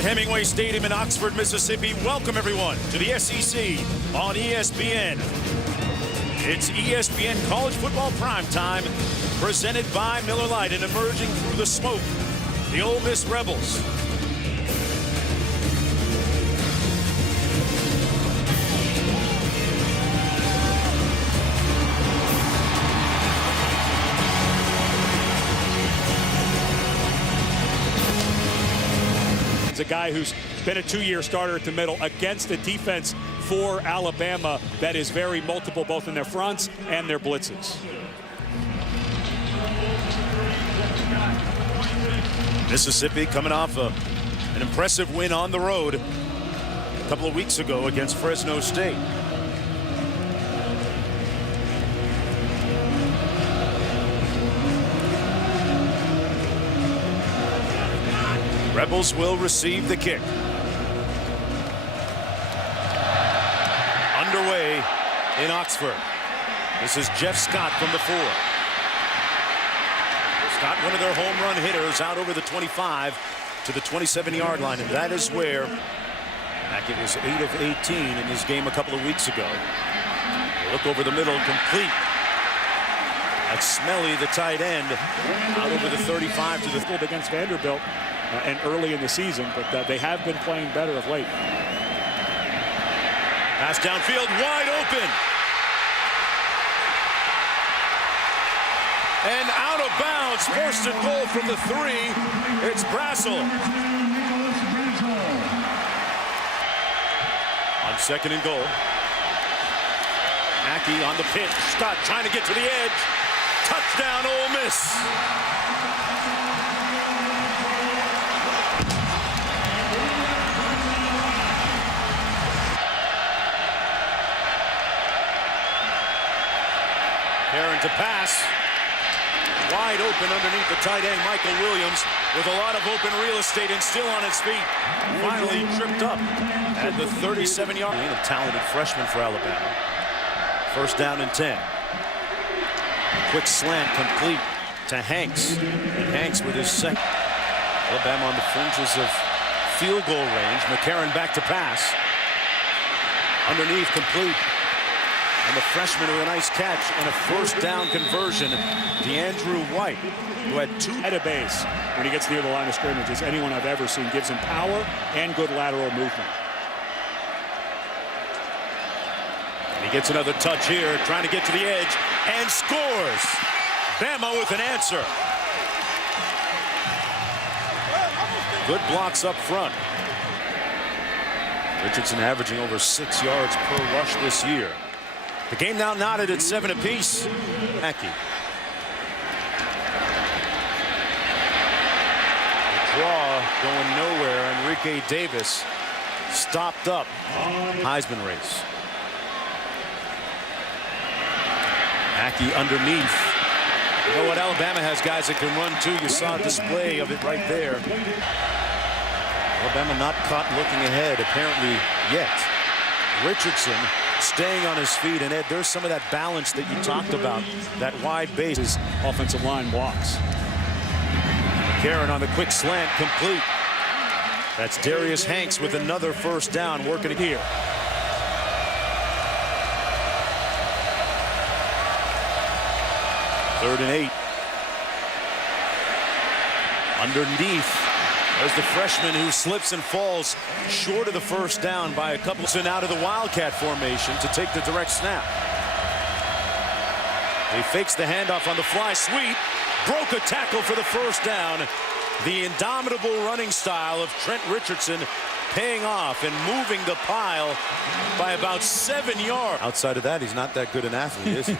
Hemingway Stadium in Oxford, Mississippi. Welcome, everyone, to the SEC on ESPN. It's ESPN College Football Primetime, presented by Miller Lite, and emerging through the smoke, the Ole Miss Rebels. It's a guy who's been a two-year starter at the middle against a defense for Alabama that is very multiple, both in their fronts and their blitzes. Mississippi coming off an impressive win on the road a couple of weeks ago against Fresno State. Rebels will receive the kick. Underway in Oxford. This is Jeff Scott from the 4. Scott, one of their home run hitters, out over the 25 to the 27-yard line, and that is where Hackett was 8 of 18 in his game a couple of weeks ago. Look over the middle, complete. That's Smelly, the tight end, out over the 35 to the field against Vanderbilt. And early in the season, but they have been playing better of late. Pass downfield, wide open. And out of bounds, forced and goal from the 3. It's Brassel. On 2nd and goal. Mackey on the pitch. Scott trying to get to the edge. Touchdown, Ole Miss. Aaron to pass. Wide open underneath the tight end, Michael Williams, with a lot of open real estate and still on his feet. Finally tripped up at the 37-yard line. A talented freshman for Alabama. 1st down and 10. Quick slant complete to Hanks. And Hanks with his second. Alabama on the fringes of field goal range. McCarron back to pass. Underneath, complete. And the freshman with a nice catch and a 1st down conversion, DeAndrew White, who had 2 at a base when he gets near the line of scrimmage, as anyone I've ever seen. Gives him power and good lateral movement. And he gets another touch here, trying to get to the edge, and scores. Bama with an answer. Good blocks up front. Richardson averaging over 6 yards per rush this year. The game now knotted at 7 apiece. Mackey. The draw going nowhere. Enrique Davis stopped up. Heisman race. Mackey underneath. You know what? Alabama has guys that can run too. You saw a display of it right there. Alabama not caught looking ahead apparently yet. Richardson staying on his feet, and Ed, there's some of that balance that you talked about, that wide base. His offensive line blocks. Karen on the quick slant, complete. That's Darius Hanks with another 1st down, working it here. Third and 8. Underneath. There's the freshman who slips and falls short of the 1st down by a couple. And out of the Wildcat formation to take the direct snap. He fakes the handoff on the fly sweep. Broke a tackle for the 1st down. The indomitable running style of Trent Richardson paying off and moving the pile by about 7 yards. Outside of that, he's not that good an athlete, is he?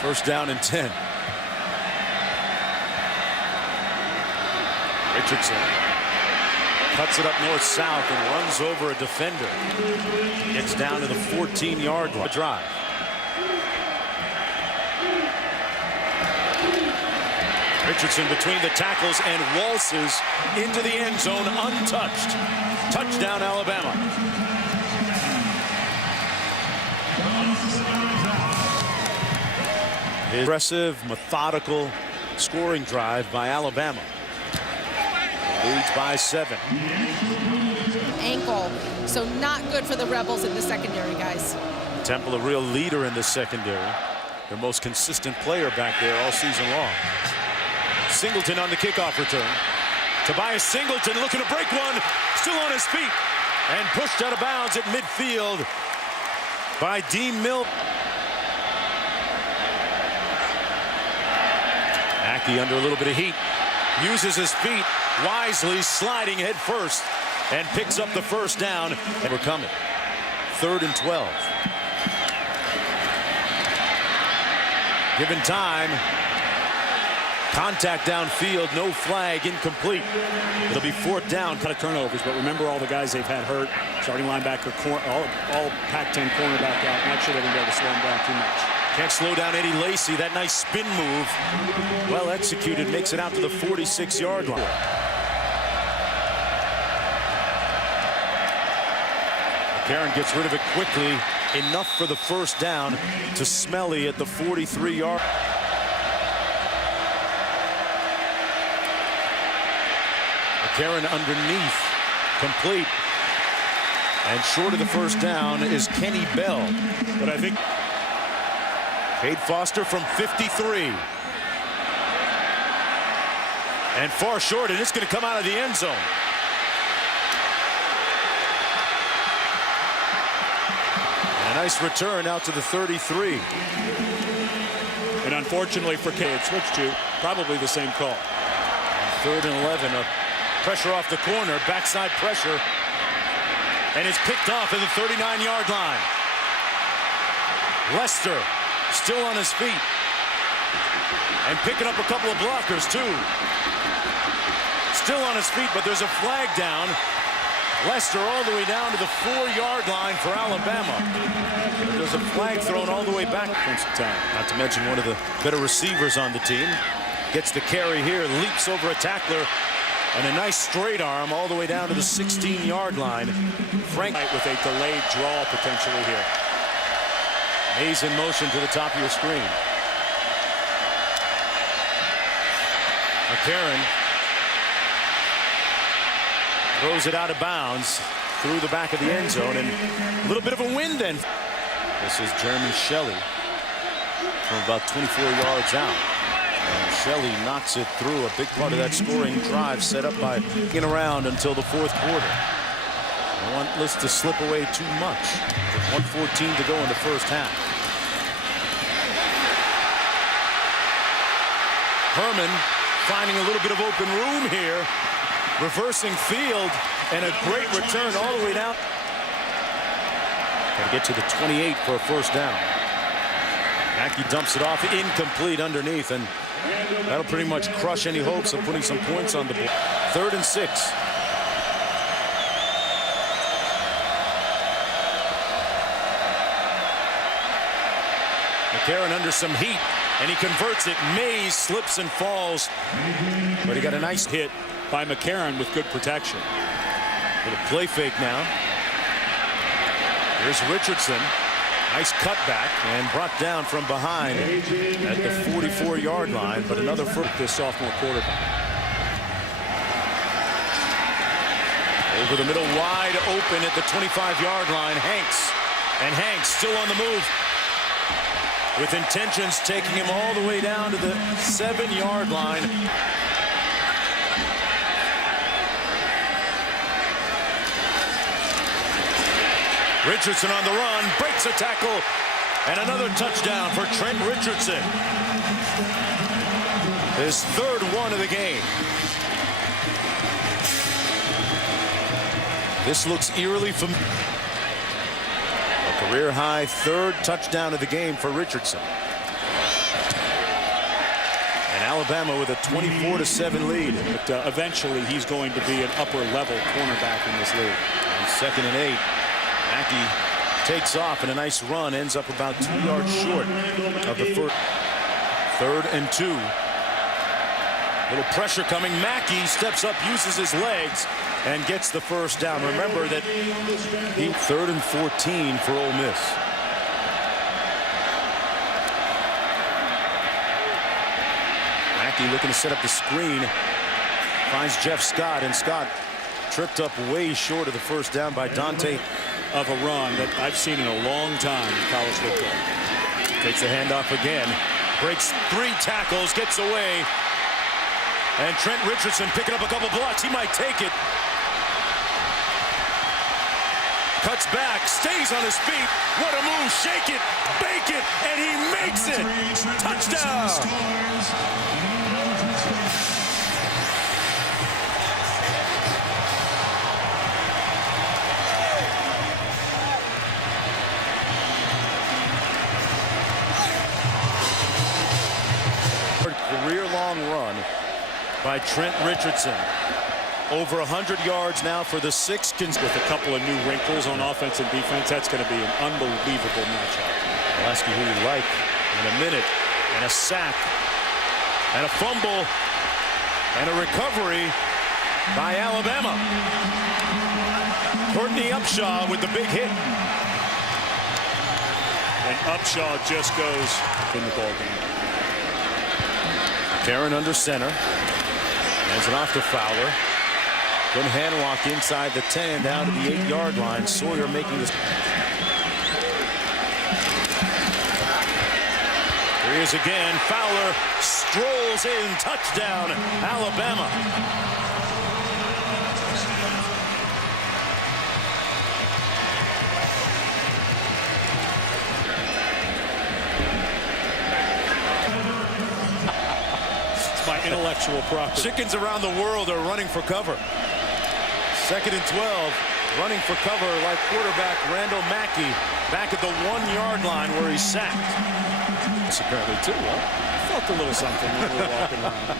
1st down and 10. Richardson cuts it up north-south and runs over a defender. Gets down to the 14-yard line. Drive. Richardson between the tackles and waltzes into the end zone untouched. Touchdown, Alabama. Impressive, methodical scoring drive by Alabama. Leads by 7. Ankle. So not good for the Rebels in the secondary, guys. Temple, a real leader in the secondary. Their most consistent player back there all season long. Singleton on the kickoff return. Tobias Singleton looking to break one. Still on his feet. And pushed out of bounds at midfield by Dean Mill. Mackey under a little bit of heat. Uses his feet wisely, sliding head first. And picks up the first down. And we're coming. 3rd and 12. Given time. Contact downfield, no flag, incomplete. It'll be 4th down. Kind of turnovers, but remember all the guys they've had hurt. Starting linebacker, all Pac-10 cornerback out. Not sure they're going to be able to slow him down too much. Can't slow down Eddie Lacy. That nice spin move, well executed, makes it out to the 46-yard line. McCarron gets rid of it quickly. Enough for the first down to Smelly at the 43-yard. McCarron underneath, complete. And short of the first down is Kenny Bell. But I think Cade Foster from 53. And far short, and it's going to come out of the end zone. And a nice return out to the 33. And unfortunately for Cade, switch to probably the same call. 3rd and 11. Pressure off the corner, backside pressure. And it's picked off at the 39-yard line. Lester still on his feet. And picking up a couple of blockers, too. Still on his feet, but there's a flag down. Lester all the way down to the 4-yard line for Alabama. There's a flag thrown all the way back. Not to mention one of the better receivers on the team. Gets the carry here, leaps over a tackler. And a nice straight arm all the way down to the 16-yard line. Frank with a delayed draw potentially here. Mays in motion to the top of your screen. McCarron throws it out of bounds through the back of the end zone, and a little bit of a wind then. This is Jeremy Shelley from about 24 yards out. And Shelley knocks it through. A big part of that scoring drive set up by in around until the 4th quarter. I don't want this to slip away too much. With 1:14 to go in the first half. Herman finding a little bit of open room here. Reversing field, and a great return all the way down. Got to get to the 28 for a first down. Mackey dumps it off, incomplete underneath, and that'll pretty much crush any hopes of putting some points on the board. 3rd and 6. McCarron under some heat, and he converts it. Mays slips and falls, but he got a nice hit by McCarron with good protection. Little play fake now. Here's Richardson. Nice cutback and brought down from behind at the 44-yard line, but another for this sophomore quarterback. Over the middle, wide open at the 25-yard line. Hanks still on the move, with intentions taking him all the way down to the 7-yard line. Richardson on the run, breaks a tackle, and another touchdown for Trent Richardson. His 3rd one of the game. This looks eerily familiar. A career-high 3rd touchdown of the game for Richardson. And Alabama with a 24-7 lead. But eventually he's going to be an upper-level cornerback in this league. On 2nd and 8. Mackey takes off, and a nice run ends up about 2 yards short of the first. 3rd and 2. Little pressure coming. Mackey steps up, uses his legs, and gets the first down. Remember that he 3rd and 14 for Ole Miss. Mackey looking to set up the screen. Finds Jeff Scott, and Scott tripped up way short of the first down by Dante. Of a run that I've seen in a long time in college football. Takes the handoff again. Breaks 3 tackles, gets away. And Trent Richardson picking up a couple blocks. He might take it. Cuts back, stays on his feet. What a move. Shake it, bake it, and he makes it. Touchdown. Career-long run by Trent Richardson. Over 100 yards now for the 6th. With a couple of new wrinkles on offense and defense, that's going to be an unbelievable matchup. I'll ask you who you like in a minute. And a sack. And a fumble. And a recovery by Alabama. Courtney Upshaw with the big hit. And Upshaw just goes in the ball game. Karen under center. Hands it off to Fowler. Good hand walk inside the 10 down to the 8-yard line. Sawyer making this. Here he is again. Fowler strolls in. Touchdown, Alabama. My intellectual property. Chickens around the world are running for cover. 2nd and 12, running for cover like quarterback Randall Mackey back at the 1-yard line where he's sacked. That's apparently 2, huh? Felt a little something when we were walking around.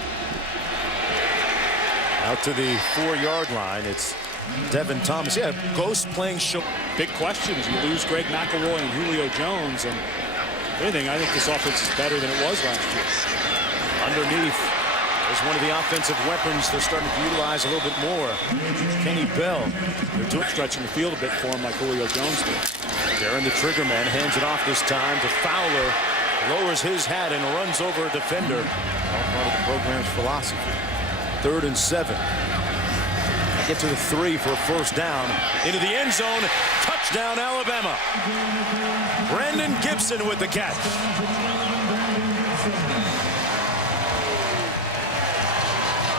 Out to the 4-yard line, it's Devin Thomas. Yeah, Ghost playing show. Big questions. You lose Greg McElroy and Julio Jones, and if anything, I think this offense is better than it was last year. Underneath is one of the offensive weapons they're starting to utilize a little bit more. Kenny Bell. They're doing stretching the field a bit for him like Julio Jones did. Darren, the trigger man, hands it off this time to Fowler. Lowers his hat and runs over a defender. All part of the program's philosophy. 3rd and 7. Get to the 3 for a first down. Into the end zone. Touchdown, Alabama. Brandon Gibson with the catch.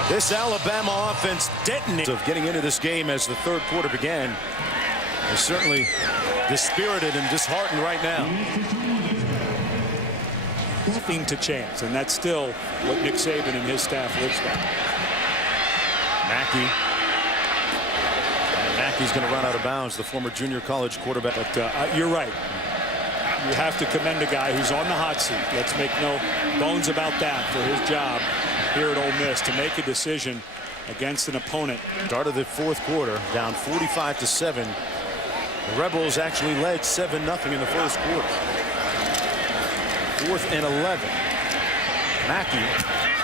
This Alabama offense detonated of getting into this game as the 3rd quarter began. They're certainly dispirited and disheartened right now. Nothing to chance, and that's still what Nick Saban and his staff lives by. Mackey. And Mackey's going to run out of bounds, the former junior college quarterback. But you're right. You have to commend a guy who's on the hot seat. Let's make no bones about that, for his job here at Ole Miss to make a decision against an opponent. Start of the 4th quarter, down 45-7. The Rebels actually led 7-0 in the 1st quarter. 4th and 11. Mackey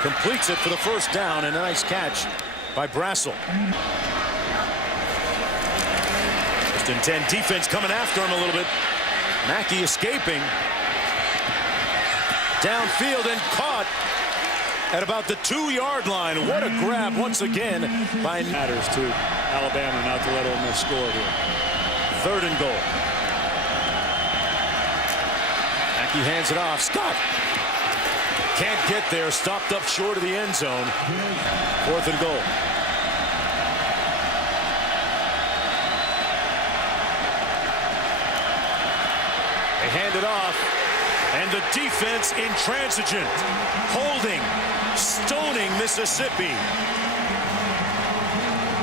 completes it for the first down, and a nice catch by Brassel. First and 10, defense coming after him a little bit. Mackey escaping. Downfield and caught at about the 2-yard line. What a grab once again by Matters to Alabama not to let Ole Miss score here. 3rd and goal. Mackey hands it off. Scott can't get there. Stopped up short of the end zone. 4th and goal. They hand it off, and the defense intransigent, holding, stoning Mississippi.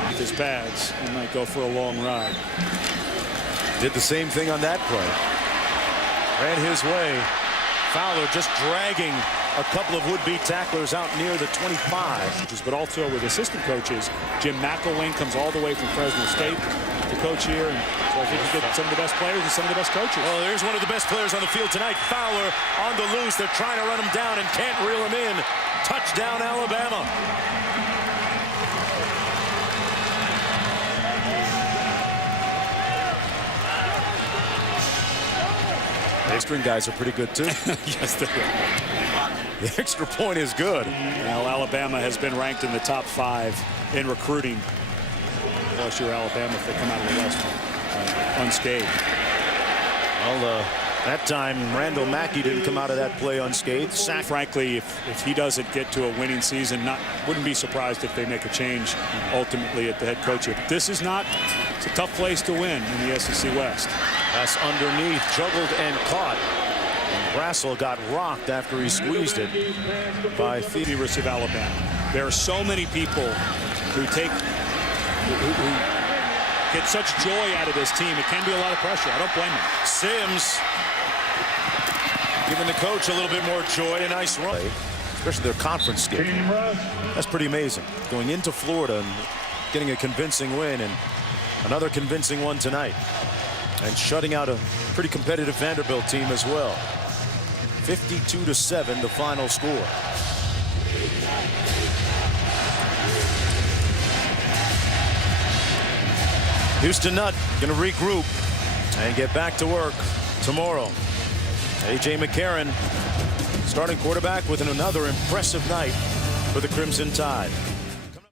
With his pads, he might go for a long ride. Did the same thing on that play. Ran his way. Fowler just dragging a couple of would-be tacklers out near the 25. But also with assistant coaches, Jim McElwain comes all the way from Fresno State to coach here, and so I think you get some of the best players and some of the best coaches. Well, there's one of the best players on the field tonight. Fowler on the loose. They're trying to run him down and can't reel him in. Touchdown, Alabama. Extra guys are pretty good too. Yes, they are. The extra point is good. Well, Alabama has been ranked in the top 5 in recruiting. Plus, you're Alabama if they come out of the West unscathed. Well, that time Randall Mackey didn't come out of that play unscathed. Frankly, if he doesn't get to a winning season, wouldn't be surprised if they make a change ultimately at the head coach. This is not. It's a tough place to win in the SEC West. That's underneath, juggled and caught. And Brassel got rocked after he squeezed it by the University of Alabama. There are so many people who get such joy out of this team. It can be a lot of pressure. I don't blame them. Sims giving the coach a little bit more joy. A nice run, especially their conference game. That's pretty amazing. Going into Florida and getting a convincing win, and another convincing one tonight, and shutting out a pretty competitive Vanderbilt team as well. 52-7 the final score. Houston Nutt going to regroup and get back to work tomorrow. A.J. McCarron, starting quarterback, with another impressive night for the Crimson Tide.